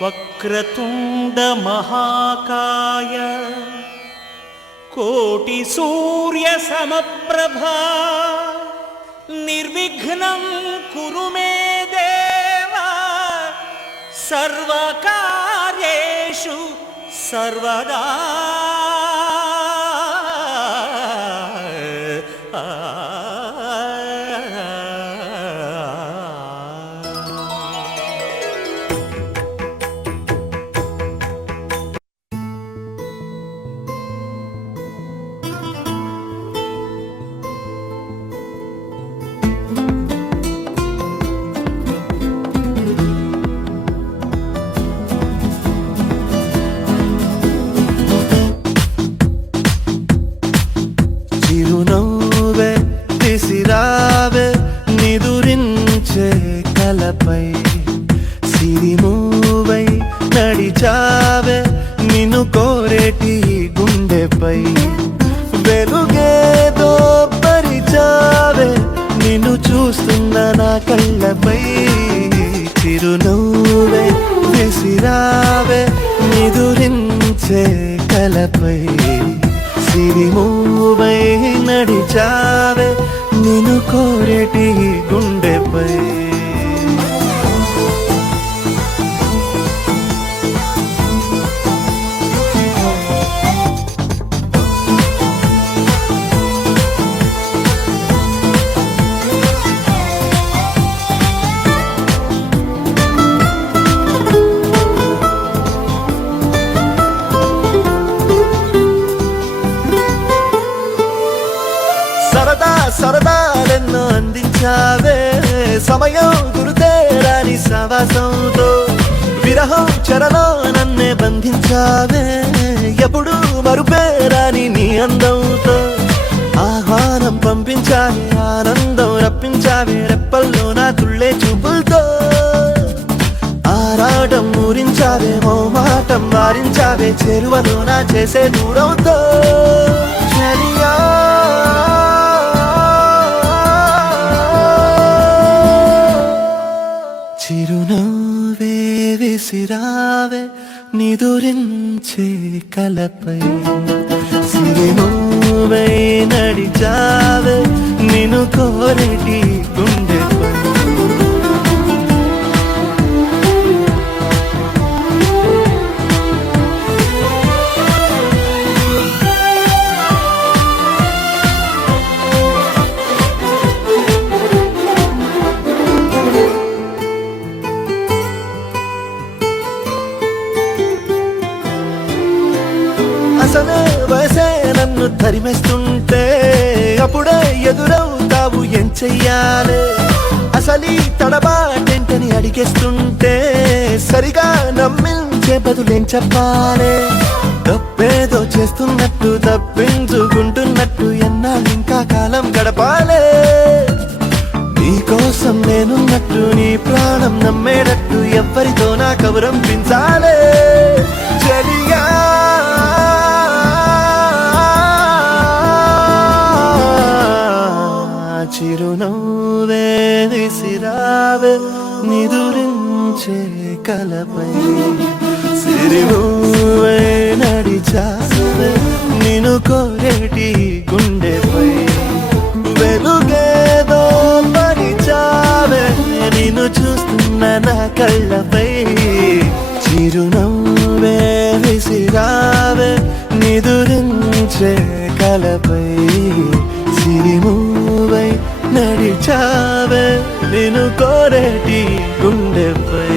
వక్రతుండ మహాకాయ కోటి సూర్య సమప్రభా నిర్విఘ్నం కురు మే దేవ సర్వకార్యేషు సర్వదా. చిరునవ్వే విసిరావే నిదురించే కలపై సిరిమూవై నడిచావే నిన్ను కోరేటి గుండెపై వెలుగేదో పరిచావే నిన్ను చూస్తున్న నా కళ్ళపై. చిరునవ్వే విసిరావే నిదురించే కలపై సిరిమూవై నడిచావే నిన్ను కోరేటి గుండెపై. సరదా సరదాలెన్నో అందించావే సమయం గురుతేరాని సవాసంతో విరహం చెరలో నన్నే బంధించావే ఎప్పుడు మరుపేరాని నీ అందంతో. ఆహ్వానం పంపించావే ఆనందం రప్పించావే రెప్పల్లో నా తుళ్ళే చూపులతో. ఆరాటం ఊరించావే మోమాటం వారించావే చేరువలో నా చేసే దూరంతో. చలియా చిరునవ్వే విసిరావే నిదురించే కలపై సిరిమూవై నడిచావే నిన్ను కోరేటి గుండెపై. అసలే వయసే నన్ను తరిమేస్తుంటే అప్పుడే ఎదురవుతావు ఏం చెయ్యాలి. అసలీ తడబాటేంటని అడిగేస్తుంటే సరిగా నమ్మించే బదులేం చెప్పాలి. తప్పేదో చేస్తున్నట్టు తప్పించుకుంటున్నట్టు ఎన్నాళ్ళు ఇంకా కాలం గడపాలే. నీకోసం నేనున్నట్టు నీ ప్రాణం నమ్మేటట్టు ఎవ్వరితో నా కబురం పించాలే. చలియా చిరునవ్వే విసిరావే నిదురించే కలపై సిరిమూవై నడిచావే నిన్ను కోరేటి గుండెపై. వెలుగేదో పరిచావే నిన్ను చూస్తున్న నా కళ్ళపై. చిరునవ్వే విసిరావే నిదురించే కలపై సిరిమూవై నడిచావే నిన్ను కోరేటి గుండెపై.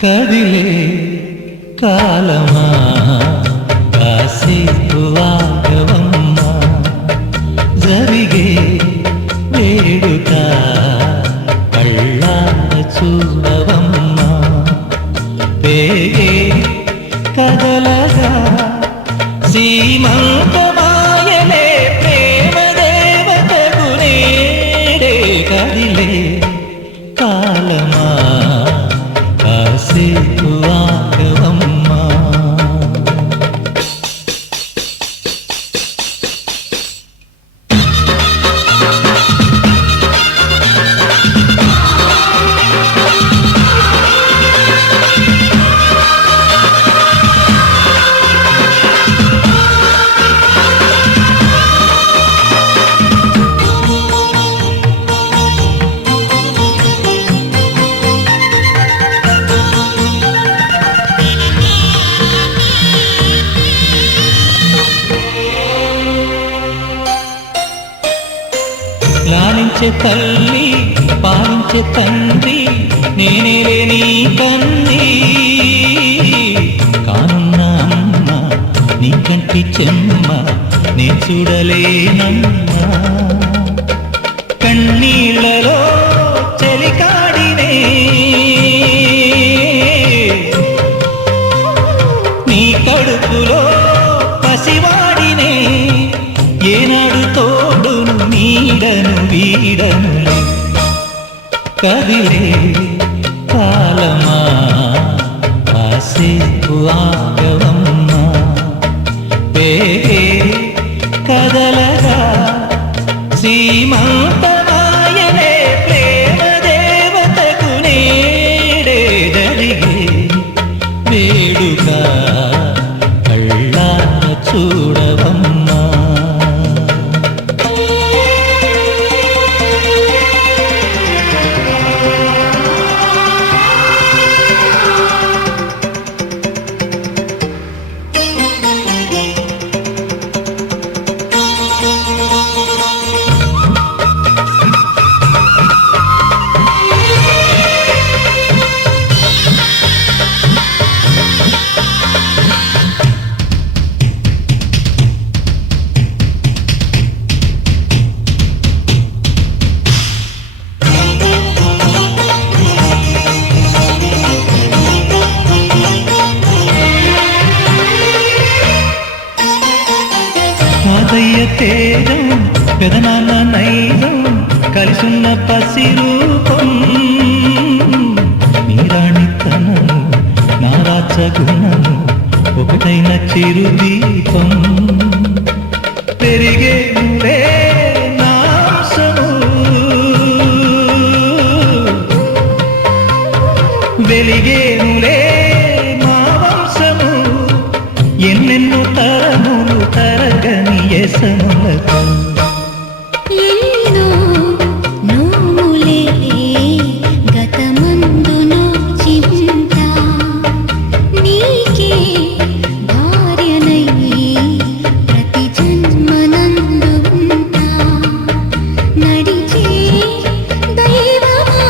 కదిలే కాలమా కాసేపు ఆగవమ్మా జరిగే వేడుక కళ్ళార చూడవమ్మా పేగే కదలగా సీమంతమాయలే ప్రేమ దేవతకు నేడే కదిలే కాలమా కాసేపు ఆగవమ్మా లాలించే తల్లి పాలించే తండ్రి నేనే నీ కన్ని కానున్న అమ్మ నీ కంటి చెమ్మ నే చూడలేనమ్మా కన్నీళ్లలో చెలికాడినే నీ కడుపులో పసివాడినే ఏనాడు తోడును నీడను వీడను కదిలే కాలమా కాసేపు ఆగవమ్మా పేగే కదలగా సీమంతమాయనే ప్రేమ దేవతకు నేడే జరిగే వేడుక కళ్ళార చూడవమ్మా తాతయ్య తేజం పెదనాన్న నైజం కలిసున్న పసి రూపం నీ రాణితనము నా రాచగుణము ఒకటైన చిరుదీపం పెరిగే నాశము వెలిగేనులే మా వంశము ఎన్నెన్నో తరములు తరగని యసములకు ఎన్నో నోములే గతమందు నోచింత నీకే భార్యనై ప్రతి జన్మనందు ఉంటా నడిచే దైవమా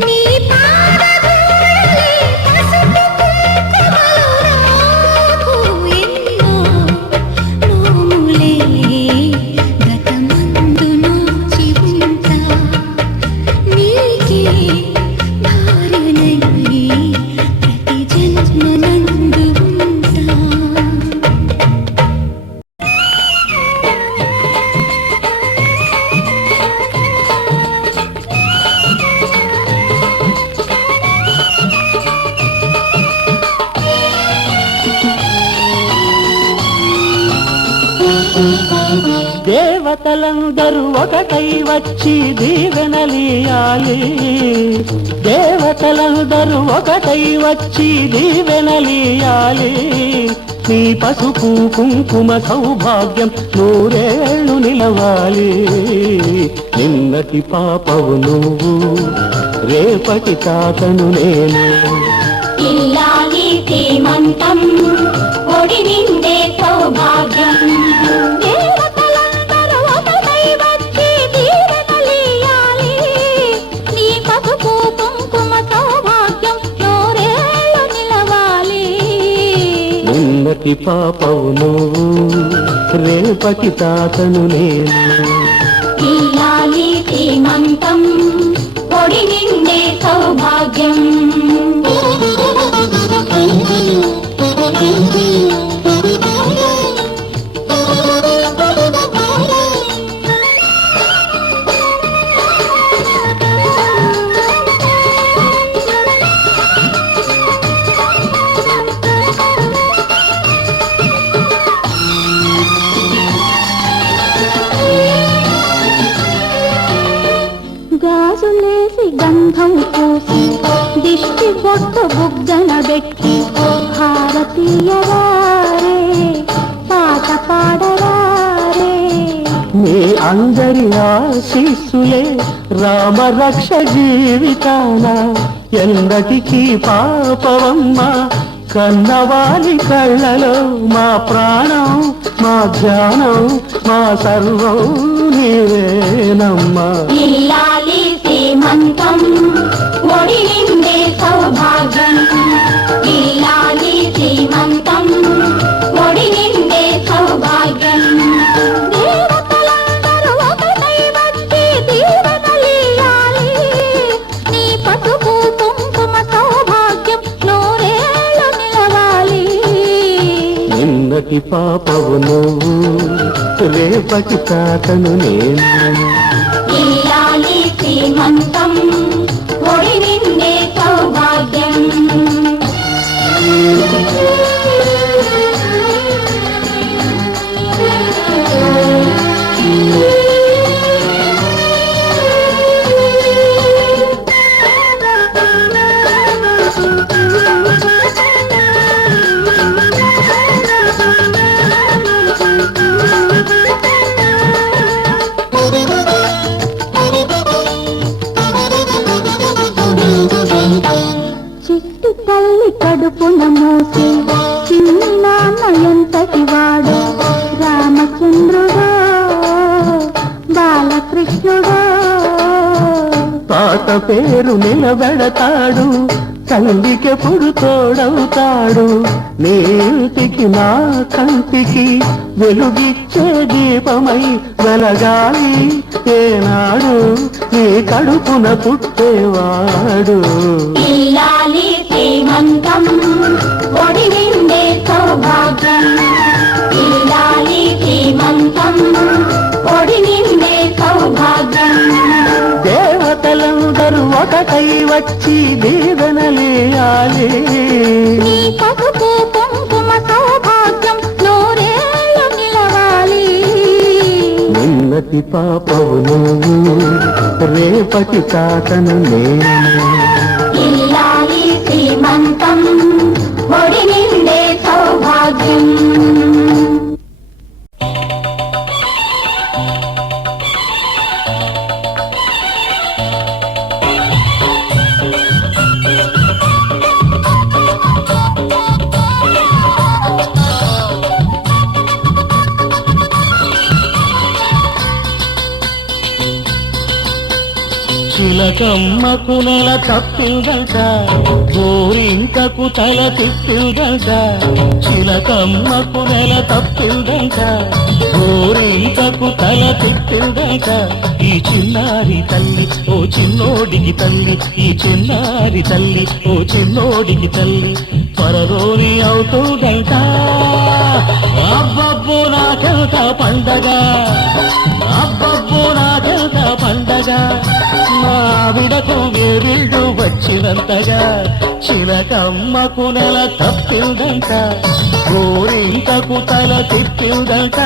నీ పాదధూళి పసుపు కుంకుమలు రాకు ఎన్నో నోములే గతమందు నోచి ఉంటా నీకే భార్యనై ప్రతి జన్మనందు ఉంటా దేవతలందరూ ఒకటై వచ్చి దీవెనలియాలి దేవతలందరూ ఒకటై వచ్చి దీవెనలియాలి నీ పసుపు కుంకుమ సౌభాగ్యం నూరేళ్ళు నిలవాలి నిన్నటి పాపవు నువ్వు రేపటి తాతను నేను ఇల్లాలి శ్రీమంతం ఒడి నిండే సౌభాగ్యం దేవతలందరూ ఒకటై వచ్చి దీవెనలియాలి నీ పసుపు కుంకుమ సౌభాగ్యం నిన్నటి పాపవు నువ్వు రేపటి తాతను నేను ఇల్లాలి శ్రీమంతం ఒడి నిండే సౌభాగ్యం గాజులేసి గంధం పూసి దిష్టి బొట్టు బుగ్గన పెట్టి భారతీయవారే పాట పాడరారే మీ అందరి ఆశీస్సులే రామరక్ష జీవితాన ఎందటికీ పాపవమ్మ కన్నవాలి కళ్ళలో మా ప్రాణం మా ధ్యానం మా సర్వం నీవేనమ్మా ఇల్లాలి శ్రీమంతం ఒడి నిండే సౌభాగ్యం ఇల్లాలి శ్రీమంతం ఒడి నిండే సౌభాగ్యం దేవతలందరూ ఒకటై వచ్చి దీవెనలియాలి నీ పసుపు కుంకుమ సౌభాగ్యం నూరేళ్ళు నిలవాలి నిన్నటి పాపవు నువ్వు రేపటి తాతను నేను ఇల్లాలి శ్రీమంతం ఒడి నిండే సౌభాగ్యం చిట్టి తల్లి కడుపున మోసి చిన్ని నాన్న ఎంతటి వాడు రామచంద్రుడో బాలకృష్ణుడో తాత పేరు నిలబెడతాడు తల్లికెప్పుడు తోడవుతాడు నీటికి నా కంటికి వెలుగిచ్చే దీపమై వెలగాలి ఏనాడు నీ కడుపున పుట్టేవాడు ఇల్లాలి శ్రీమంతం ఒడి నిండే సౌభాగ్యం ఇల్లాలి శ్రీమంతం ఒడి నిండే సౌభాగ్యం దేవతలందరూ ఒకటై వచ్చి దీవెనలేయాలి నీ పసుపు కుంకుమ సౌభాగ్యం నూరేళ్ళు నిలవాలి నిన్నటి పాపవు నువ్వు రేపటి తాతను నేను ఇల్లాలి శ్రీమంతం ఒడి నిండే సౌభాగ్యం చిలకమ్మకు నెల తప్పిందంట గోరింకకు తల తిప్పిందంట చిలకమ్మకు నెల తప్పిందంట గోరింకకు తల తిప్పిందంట ఈ చిన్నారి తల్లి ఓ చిన్నోడికి తల్లి ఈ చిన్నారి తల్లి ఓ చిన్నోడికి తల్లి త్వరలోని అవుతుందంట అబ్బబ్బో నాకెంత పండగ అబ్బబ్బో నాకెంత పండగ మావిడకు వేరిళ్ళు వచ్చినంతగా చిలకమ్మకు నెల తప్పిందంట గోరింకకు తల తిప్పిందంట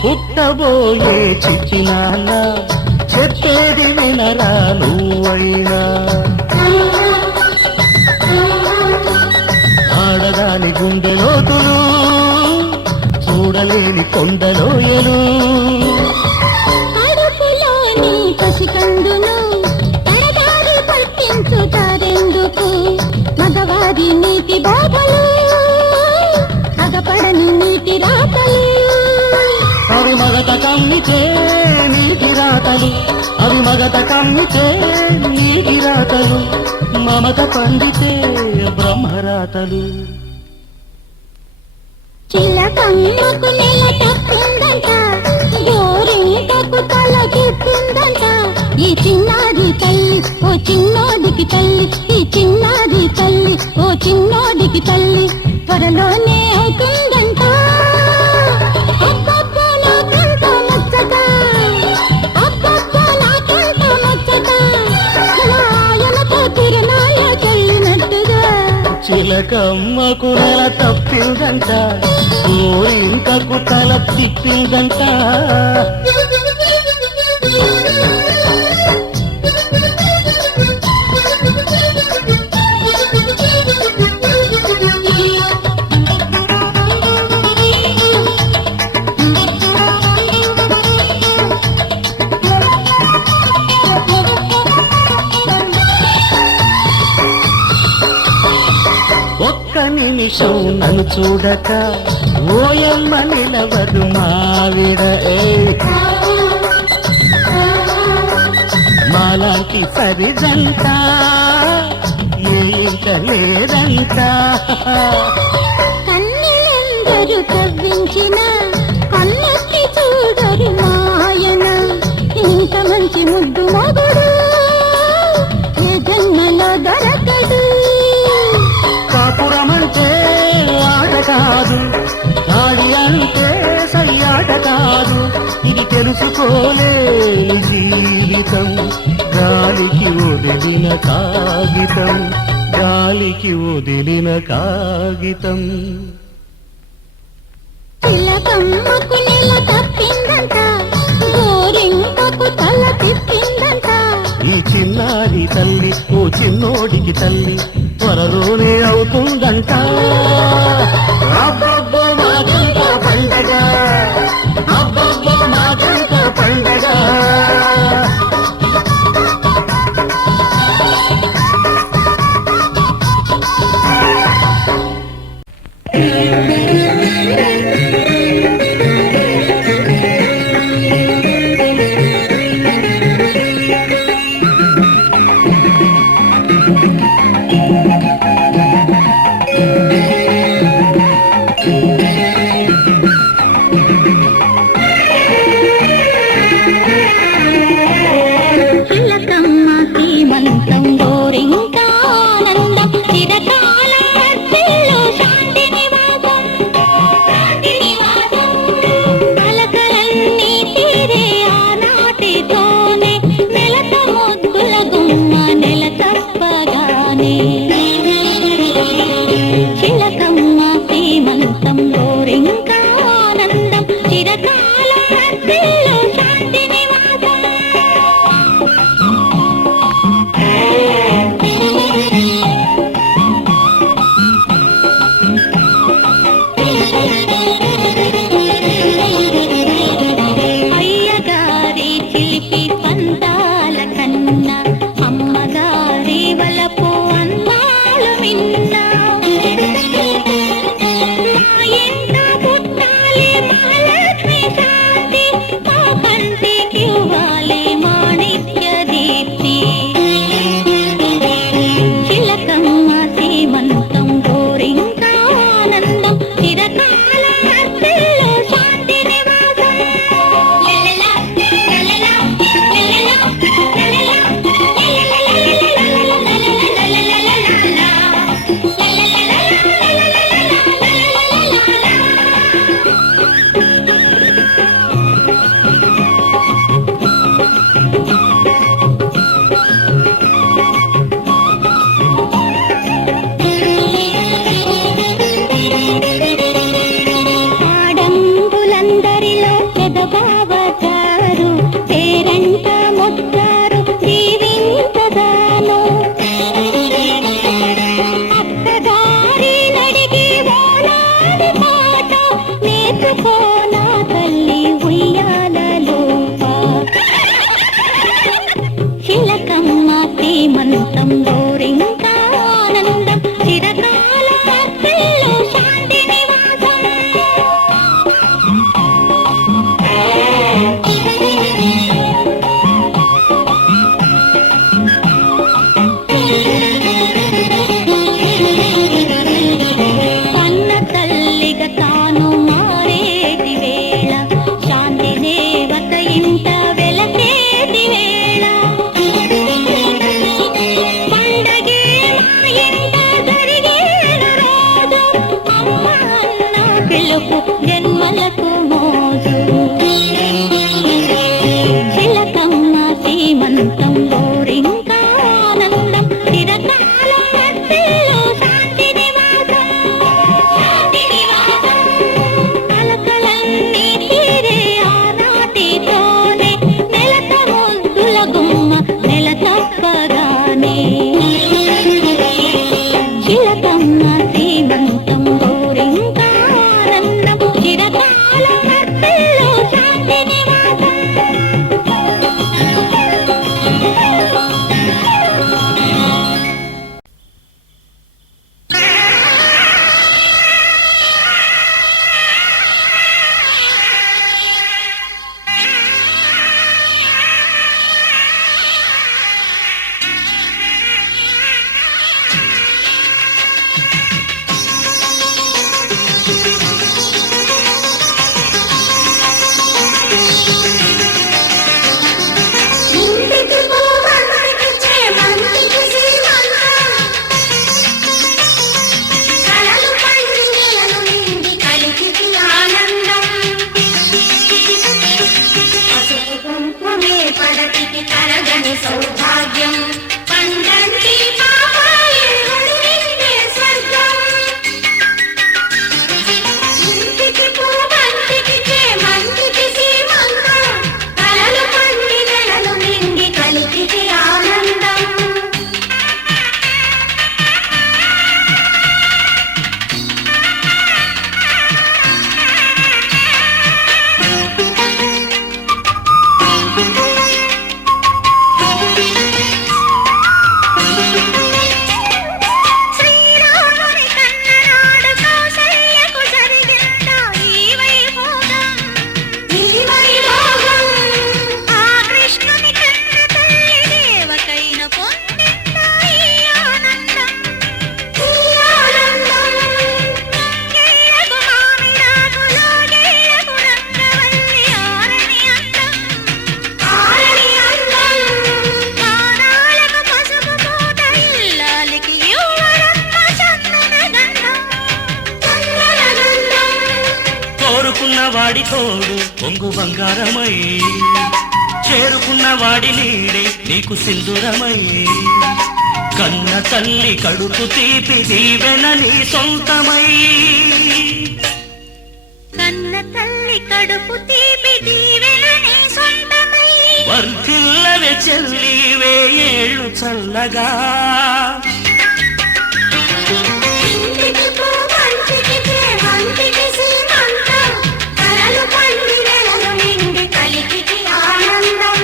పుట్టబోయే చిక్కినాన్న చెప్పేది వినరా నువ్వైనా ఆడదాని గుండె లోతులు చూడలేని కొండలోయలు కడుపులో నీటి బాధలు అగపడని నీటి రాతలు అవి మగత కమ్మితే నీటి రాతలు అవి మగత కమ్మితే నీటి రాతలు మమత పండితే బ్రహ్మరాతలు చిలకమ్మకు నెల తప్పిందంట గోరింకకు తల చెప్పిందంట ఈ చిన్నారి తల్లి ఓ చిన్నోడికి తల్లి ఈ చిన్నారి తల్లి ఓ చిన్నోడికి తల్లి త్వరలోనే అవుతుందంట అబ్బబ్బా నాకెంతో ముచ్చట అబ్బబ్బా నాకెంతో ముచ్చట నాయనతో తిరణాలు చల్లినట్టుగా చిలకమ్మకు నెల తప్పిందంట గోరింకకు తల తిప్పిందంట ఒక్క నిమిషం నన్ను చూడక ఓయమ్మ నిలవదు మావిడ మాలాంటి సరిజంట ఇంక లేదంట కన్నెందరు తవ్వించిన కన్నెత్తి చూడరు మాయన ఇంత మంచి ముద్దు మొగుడు ఏ జన్మలో దొరకడు కాపురమంటే ఆట కాదు ఆడి అంటే సయ్యాట కాదు ఇది తెలుసుకోలేని జీవితం గాలికి వదిలిన కాగితం గాలికి వదిలిన కాగితం చిలకమ్మకు నెల తప్పిందంట గోరింకకు తల తిప్పిందంట ఈ చిన్నారి తల్లి ఓ చిన్నోడికి తల్లి త్వరలోనే అవుతుందంట అబ్బబ్బో మాకంత పండగ అబ్బబ్బో మాకంత పండగ చిలకమ్మ సీమంతం గోరింకా ఆనందం చిరకాలం వర్ధిల్లు శాంతి నివాసం అలకలన్నీ తీరే ఆనాటితోనే నెలత ముద్దుల గుమ్మ నెల తప్పగానే చిలకమ్మ సీమంతం గోరింకా ఆనందం చిరకాలం వర్ధిల్లు శాంతి నివాసం అయ్యగారి చిలిపి పందాల కన్నా అమ్మగారి వలపు అందాలు విన్నా మా ఇంట పుట్టాలి మహాలక్ష్మి శాంతి మా కంటికి ఇవ్వాలి మాణిక్య దీప్తి చిలకమ్మ సీమంతం గోరింకా ఆనందం చిరకాలం వర్ధిల్లు శాంతి నివాసం లలలా లలలా గడతికి తరగని సౌభాగ్యం పండంటి పాపాయి నిండే స్వర్గం ఇంటికి పూబంతికి చేమంతికి సీమంతం కలలు పండి నెలలు నిండి కలికికి ఆనందం శ్రీరాముని కన్ననాడు కౌసల్యకు జరిగింద ఈ వైభోగం ఆ కృష్ణుని కన్న తల్లి దేవకైన పొందింద ఈ ఆనందం గేయకు మామిడాకు లాగేయకు రంగవల్లి ఆరని అందం కానాలకు పసుపు పూత ఇల్లాలికి యువరత్న చందన గంధం కోరుకున్న వాడి తోడు పొంగు బంగారమై చేరుకున్న వాడి నీడే నీకు సింధురమై కన్న తల్లి కడుపు తీపి దీవెన నీ సొంతమై కన్న తల్లి కడుపు తీపి దీవెనని సొంతమై వర్ధిల్లవే చెల్లి వేయేళ్ళు చల్లగా ఇంటికి పూబంతికి చేమంతికి సీమంతం కలలు పండి నెలలు నిండి కలికికి ఆనందం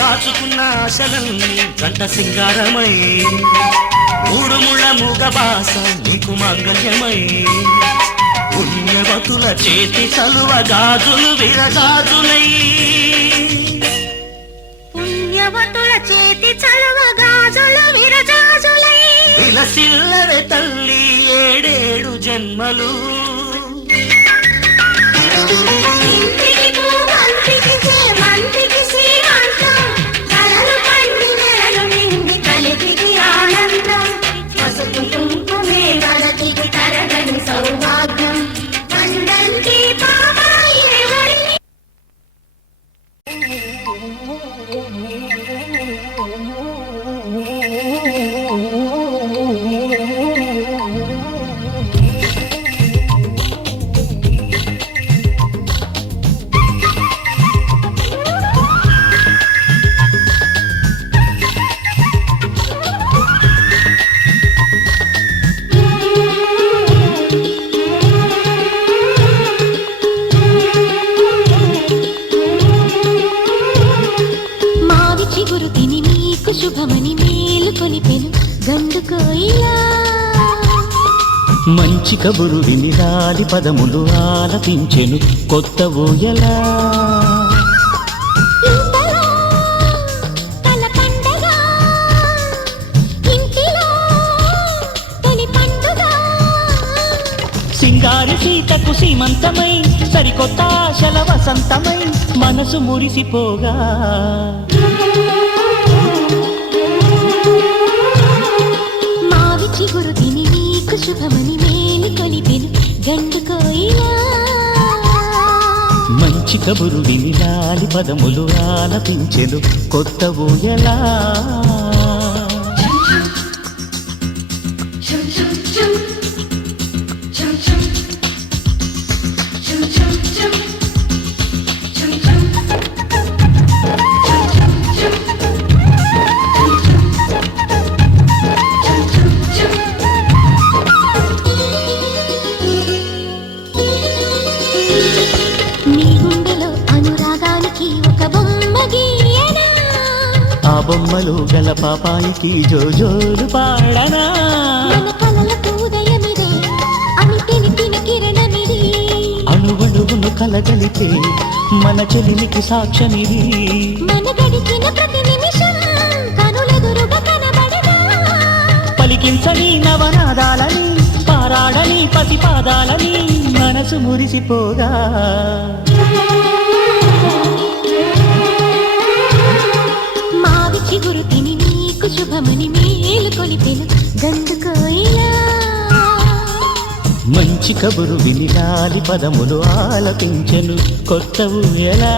దాచుకున్న ఆశలన్నీ జంట సింగారమై మూడు ముళ్ళ మూగ బాస నీకు మాంగళ్యమై పుణ్యవతుల చేతి చలువ గాజులు విరగాజులై పుణ్యవతుల చేతి చలువ గాజులు విరజాజులై విలసిల్లవే తల్లి ఏడేడు జన్మలు ఇంటికి పూబంతికి చేమంతికి సీమంతం కలలు పండి నెలలు నిండి కలికికి ఆనందం పసుపు కుంకుమే గడతికి తరగని సౌభాగ్యం పండంటి పాపాయి ఎవరిని మావి చిగురు తిని నీకు శుభమని మేలు కొలిపెను గండు కోయిలా మంచి కబురు విని రాలి పదములు ఆలపించెను కొత్త ఊయలా ఇంతలో తల పండగ ఇంటిలో తొలి పండుగ సింగారి సీతకు సీమంతమై సరికొత్త ఆశల వసంతమై మనసు మురిసిపోగా మావి చిగురు తిని నీకు శుభమని మేలు కొలిపెను గండు కోయిలా మంచి కబురు విని రాలి పదములు ఆలపించెను కొత్త ఊయలా chum chum బొమ్మలు గల పాపాయికి జోజోలు పాడనా మన కలలకు ఉదయమిదే అని తెలిపిన కిరణమిది అణువణువును కలగలిపే మన చెలిమికి సాక్ష్యమిది మన గడిచిన ప్రతి నిమిషం కనులెదురుగా కనబడదా పలికించని నవనాదాలని పారాడని పతిపాదాలని మనసు మురిసిపోగా మావి చిగురు తిని నీకు శుభమని మేలు కొలిపెను గండు కోయిలా మంచి కబురు విని లాలి పదములు ఆలపించెను కొత్త ఊయలా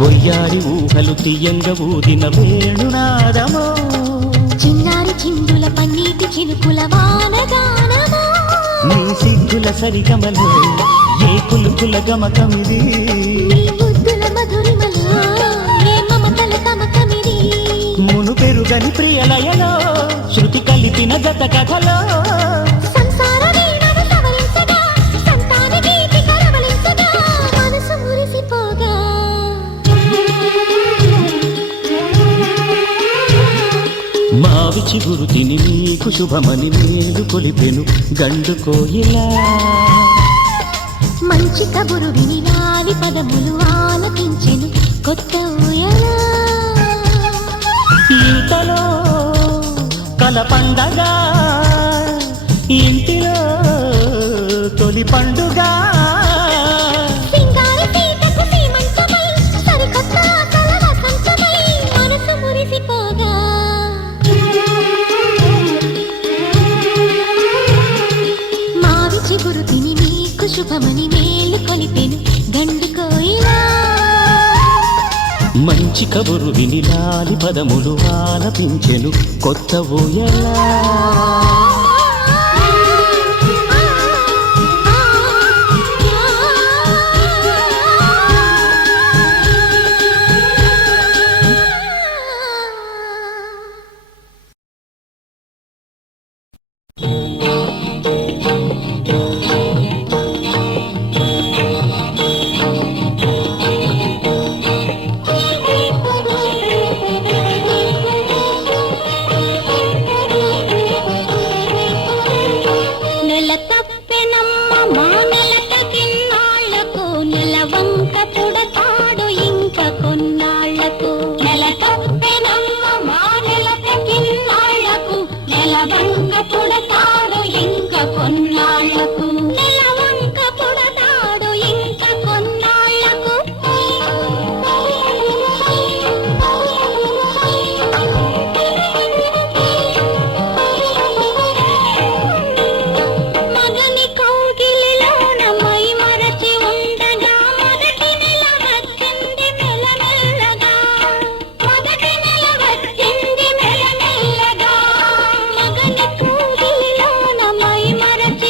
ఒయ్యారి ఊహలు తీయంగా ఊదిన వేణునాదమో చిన్నారి చిందుల పన్నీటి చినుకుల వానగానమో నీ సిగ్గుల సరిగమలో ఏ కులుకుల గమకమిది నీ ముద్దుల మధురిమలో ఏ మమతల తమకమిది మును పెరుగని ప్రియలయలో శృతి కలిపిన గత కథలో సంసార వీణను సవరించగా సంతాన గీతి కరవలించగా మనసు మురిసిపోగా మావి చిగురు తిని నీకు శుభమని మేలు కొలిపెను గండు కోయిలా మంచి కబురు విని లాలి పదములు ఆలపించెను కొత్త ఊయలా ఇంతలో కల పండగ ఇంటిలో తొలి పండుగ సింగారి సీతకు సీమంతమై సరికొత్త ఆశల వసంతమై మనసు మురిసిపోగా మావి చిగురు తిని నీకు శుభమని మేలు కొలిపెను గండు కోయిలా మంచి కబురు విని లాలి పదములు ఆలపించెను కొత్త ఊయలా నెల తప్పెనమ్మ మా నెలత కిన్నాళ్లకు నెలవంక పుడతాడు ఇంకా కొన్నాళ్లకు నెల తప్పెనమ్మ మా నెలత కిన్నాళ్లకు నెలవంక పుడతాడు ఇంకా కొన్నాళ్లకు నెలవంక పుడతాడు ఇంకా కొన్నాళ్లకు మగని కౌగిలిలోన మై మరచి ఉండగా మొదటి నెల వచ్చింది మెల్లమెల్లగా మొదటి నెల వచ్చింది మెల్లమెల్లగా మగని కౌగిలిలోన మై మరచి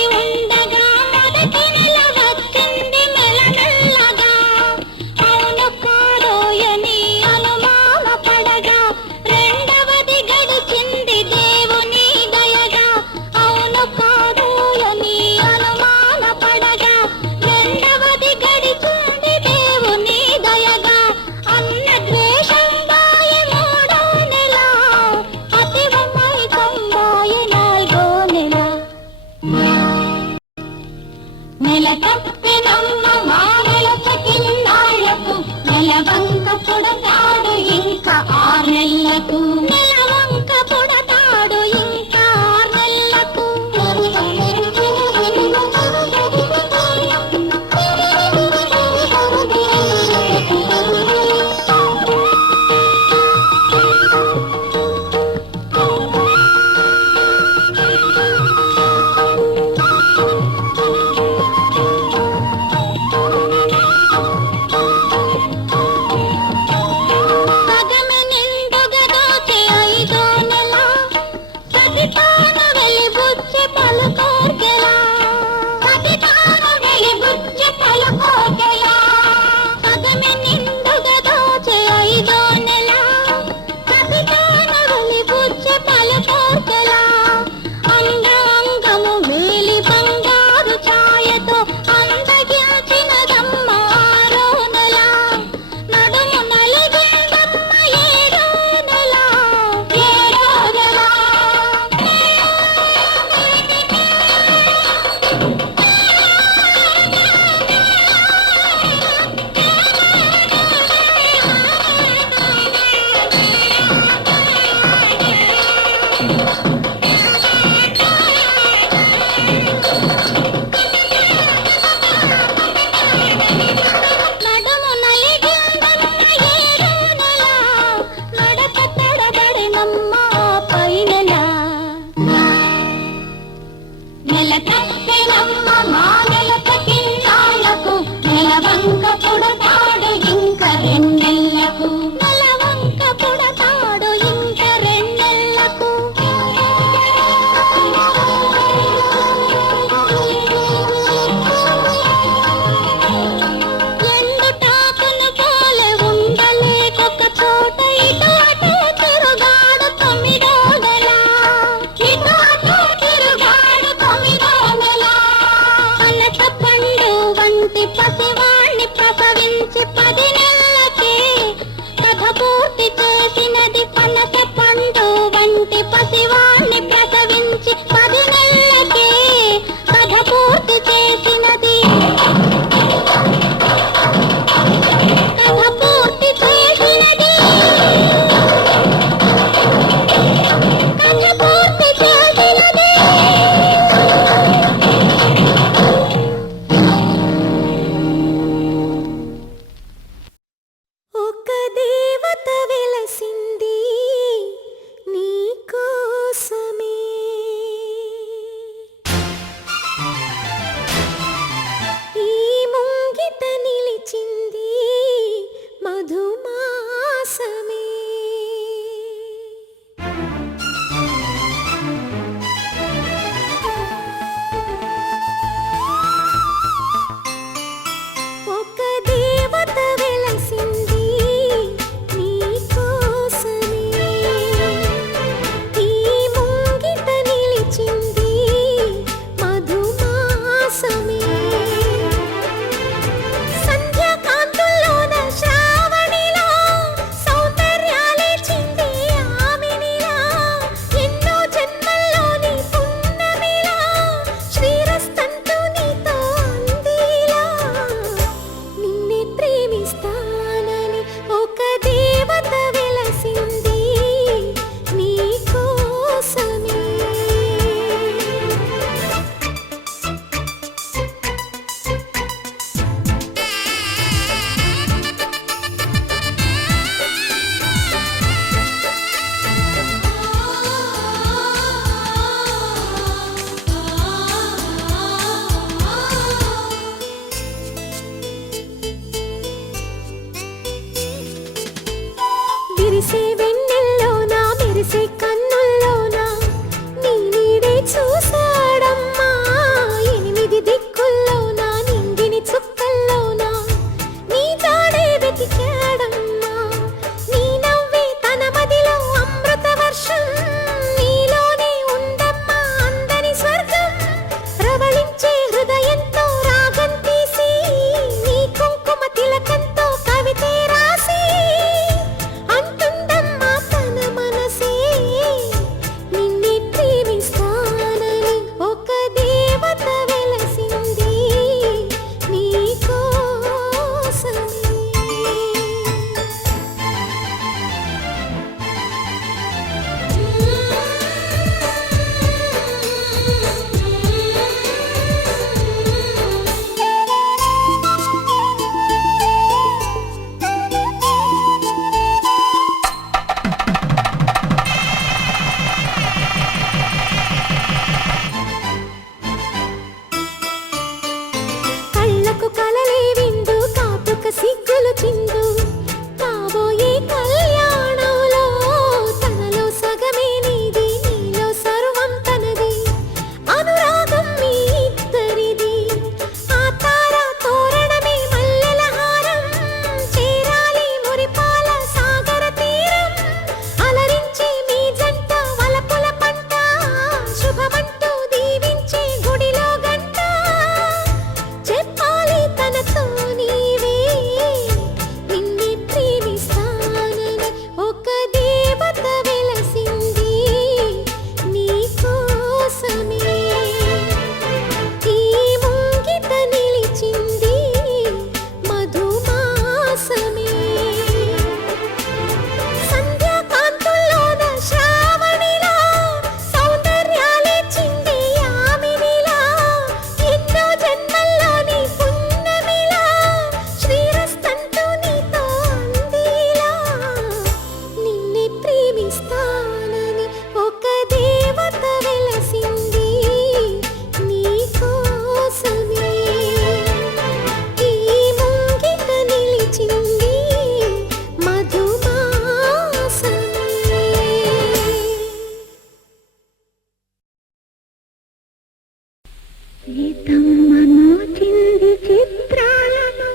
సీతమ్మ నోచింది చిత్రాలను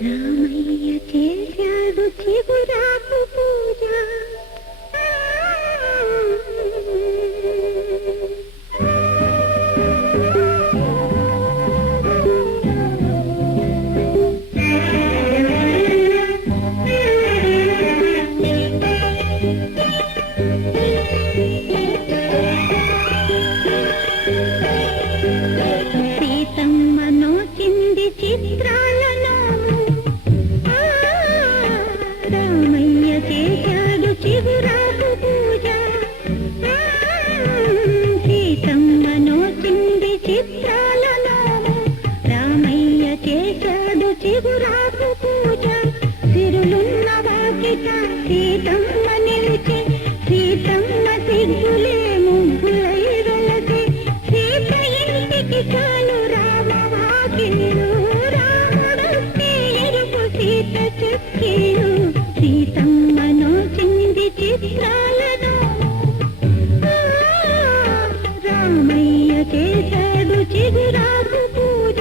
రామయ్య చేశాడు చిగురాకు పూజ సీతమ్మ నోచింది చిత్రాలను రామయ్య చేశాడు చిగురాకు పూజ సీతమ్మ నోచింది చిత్రాలను రామయ్య చేశాడు చిగురాకు పూజ సిరులున్న వాకిట సీతమ్మ నిలిచి సీతమ్మ సిగ్గులే ముగ్గులై వెలసి సీత ఇంటికి చాలు రామ వాకిలు రాముడొస్తే ఎరుపు సీత చెక్కిలు సీతమ్మ నోచింది చిత్రాలను రామయ్య చేశాడు చిగురాకు పూజ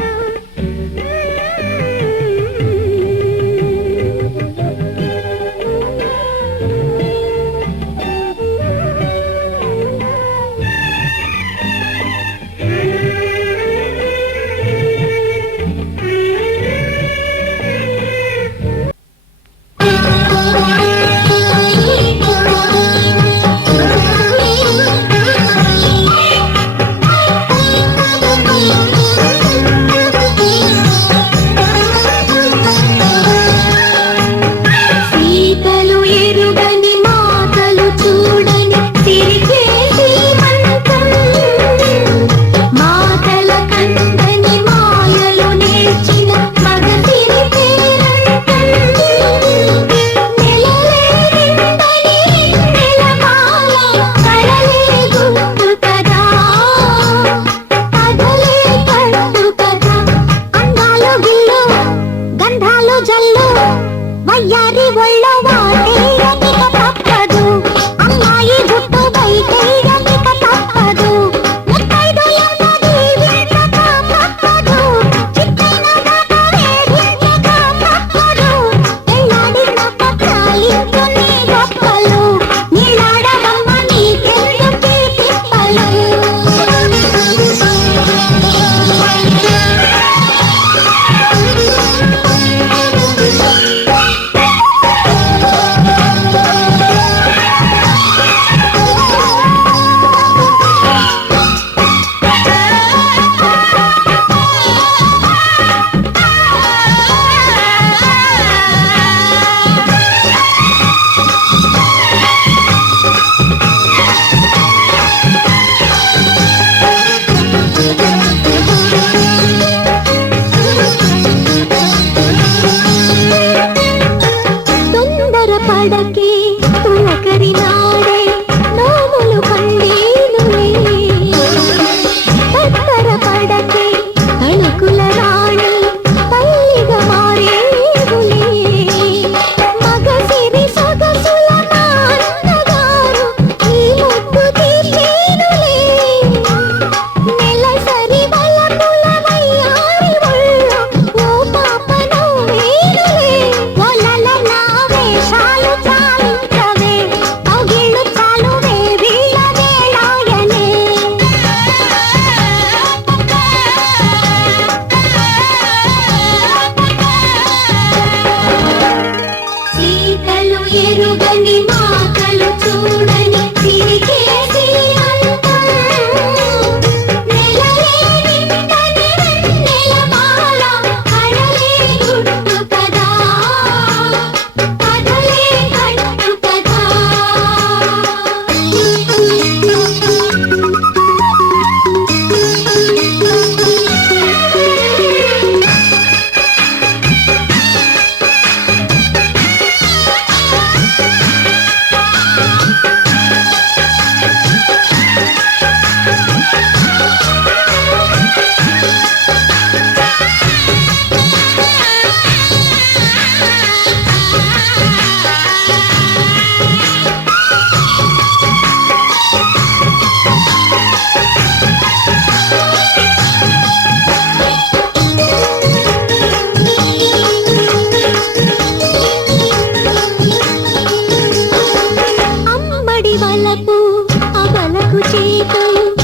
చేతులు